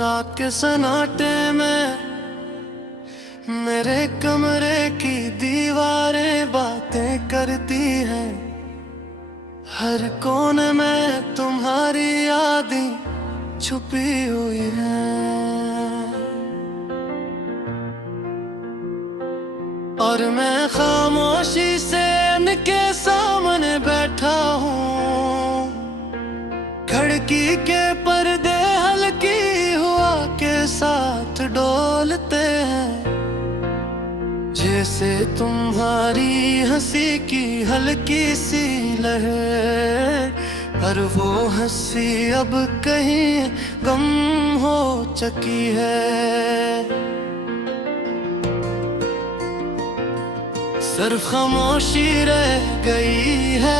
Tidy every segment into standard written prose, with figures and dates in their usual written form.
रात के सन्नाटे में मेरे कमरे की दीवारें बातें करती हैं। हर कोने में तुम्हारी यादें छुपी हुई हैं। और मैं खामोशी से इनके सामने बैठा हूँ। खिड़की के पर्दे हल्की हवा के साथ डोलते हैं, जैसे तुम्हारी हंसी की हल्की सी लहर। पर वो हंसी अब कहीं गम हो चुकी है। सिर्फ खामोशी रह गई है।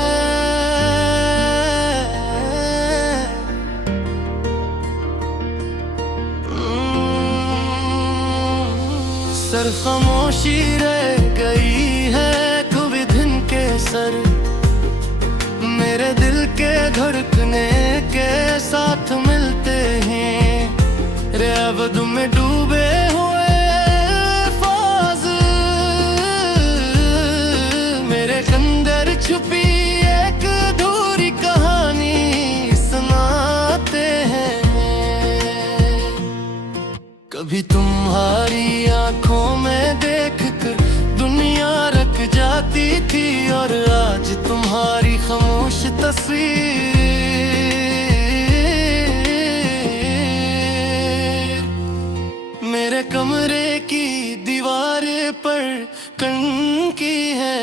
सिर्फ खामोशी रह गई है। कभी दिन के सर मेरे दिल के धड़कने के साथ मिलते हैं। रे अवध में डूबे हुए फाज मेरे अंदर छुपी एक अधूरी कहानी सुनाते हैं। कभी तुम्हारी आंखों में देखकर दुनिया रख जाती थी, और आज तुम्हारी खामोश तस्वीर मेरे कमरे की दीवारें पर टंगी है।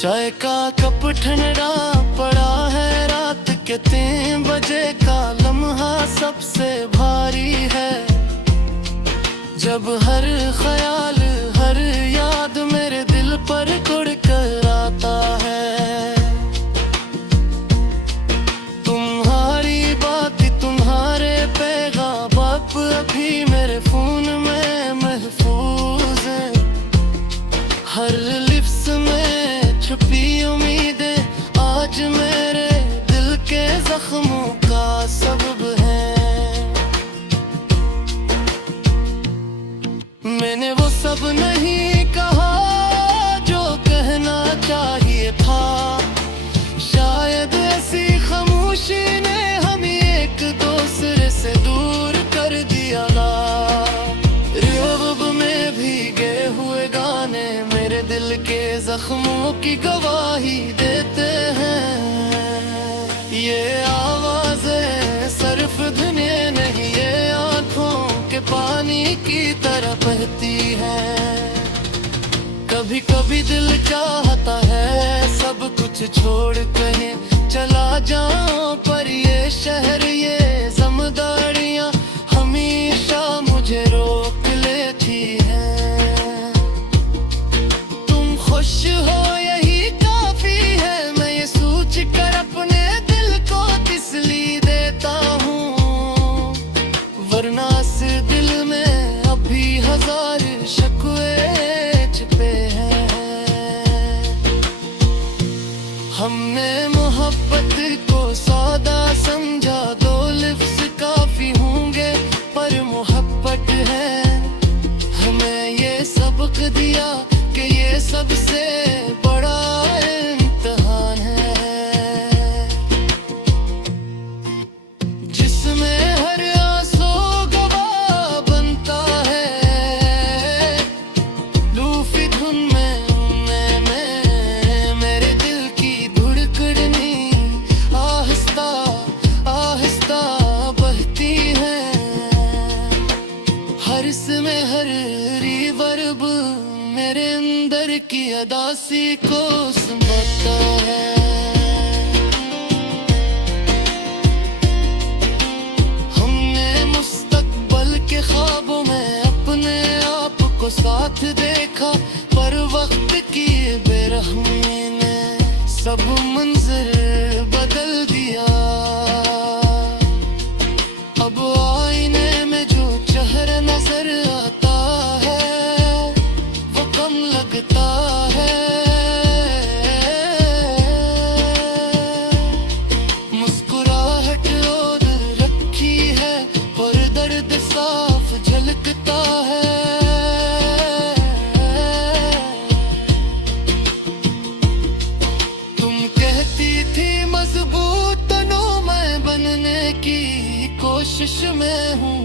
चाय का कप ठंडा पड़ा है। रात के 3 बजे का लम्हा सबसे भारी है। जब हर ख्याल हर याद मेरे दिल पर कुड़ कर आता है। तुम्हारी बात तुम्हारे पैगाम अभी मेरे फोन में महफूज है। हर लिप्स में छुपी उम्मीदें आज मेरे दिल के जख्मों का सबब है। मैंने वो सब नहीं कहा जो कहना चाहिए था। शायद ऐसी खामोशी ने हमें एक दूसरे से दूर कर दिया ना। रिवर्ब में भीगे हुए गाने मेरे दिल के जख्मों की गवाही देते हैं। ये आवाजें सिर्फ धुने नहीं, ये आंखों के पानी की तरह बहती हैं। कभी कभी दिल चाहता है सब कुछ छोड़ कहीं चला जाऊं, पर ये शहर ये ज़िम्मेदारियां हमेशा मुझे रोक लेती हैं। तुम खुश हो यही काफी है, मैं ये सोच कर अपने दिल को तसल्ली देता हूँ। वरना इस दिल में अभी 1000 शिकवे छिपे हैं। हमने मोहब्बत को सौदा समझा, 2 लिफ्ज़ काफी होंगे, पर मोहब्बत है हमें ये सबक दिया कि ये सबसे बड़ा इम्तिहान है। जिसमें हर आंसू गवाह बनता है। लूफी धुन में मेरे दिल की धड़कनें आहिस्ता आहिस्ता बहती हैं। हर इसमें हर रिवर्ब मेरे अंदर की अदासी को सुनाता है। हमने मुस्तकबिल के ख्वाब साफ झलकता है। तुम कहती थी मजबूत तनो मैं बनने की कोशिश में हूँ,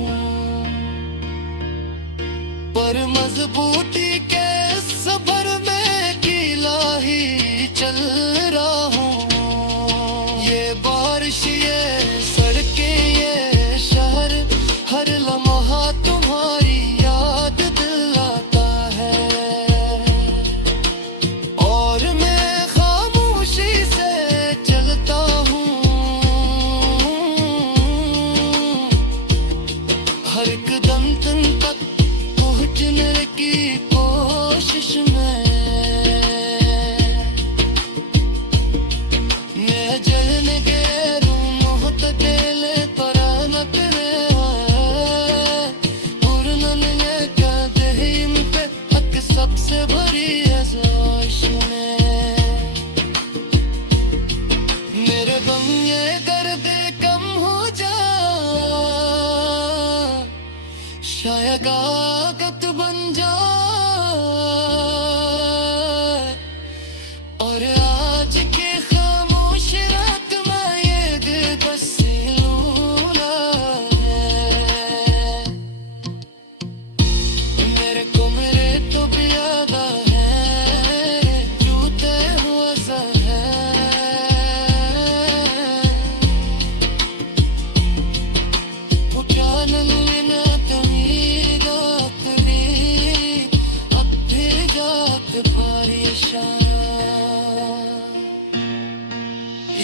पर मजबूती के सफर में कीला ही चल रहा हूँ। ये बारिश ये सड़कें ये शहर, हर लम्हा तुम्हारी याद दिलाता है। और मैं खामोशी से चलता हूँ, हर कदम तुम तक पहुँचने की कोशिश में। मैं जलने गेरू मोहत देले तरानकरे पूर्णने का दहीम पे हक सबसे भरी है जोश में। मेरे गम ये दर्द कम हो जा, शायद आदत बन जाए। और आज के खामोश रात में ये दिल बस लूला है। मेरे को मेरे तो भी याद है, जूते हुआ सर है। उठाने लेना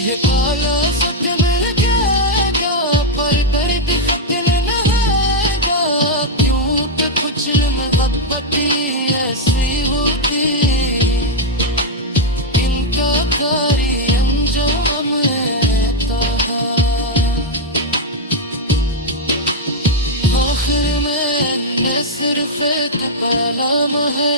ये काला सच मिल जाएगा, पर दर्द खत्म न रहेगा। क्यों तो कुछ मोहब्बती ऐसी होती, इनका कारी अंजाम रहता है। आखिर में सिर्फ एक पैगाम है।